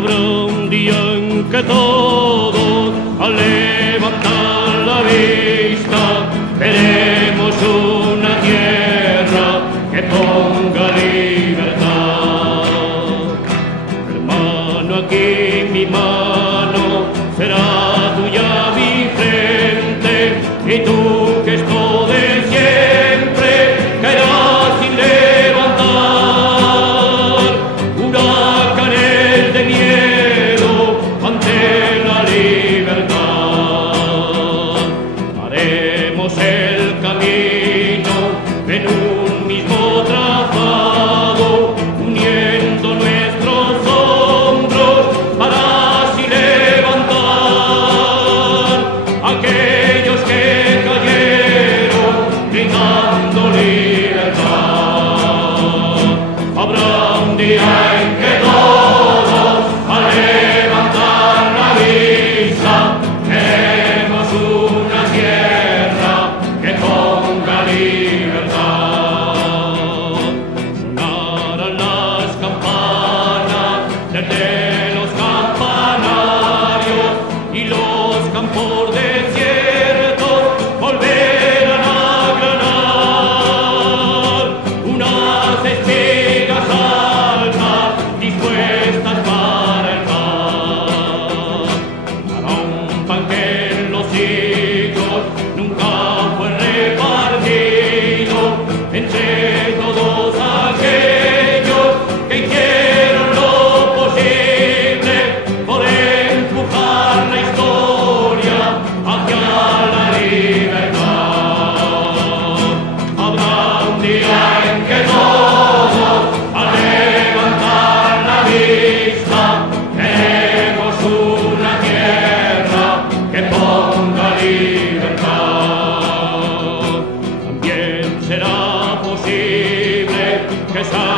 habrá un día en que todos, al levantar la vista, veremos una tierra que ponga libertad. Hermano, aquí mi mano será tuya mi frente, y tú que esto de siempre caerás sin levantar huracanes de miedo ante la libertad. Haremos el camino en un mismo trazado, uniendo nuestros hombros para así levantar aquellos que cayeron gritando libertad. Habrá un día en que todos, al levantar la vista, veremos una tierra que ponga libertad. Sonarán las campanas desde los campanarios y los campos desiertos volverán a granar. Unas espigas altas dispuestas para el pan, para un pan que en los siglos nunca fue repartido entre todos aquellos que hicieron lo posible por empujar la historia hacia la libertad. Habrá un día en que todos, al levantar la vista, veremos una tierra que ponga libertad. También será posible que esa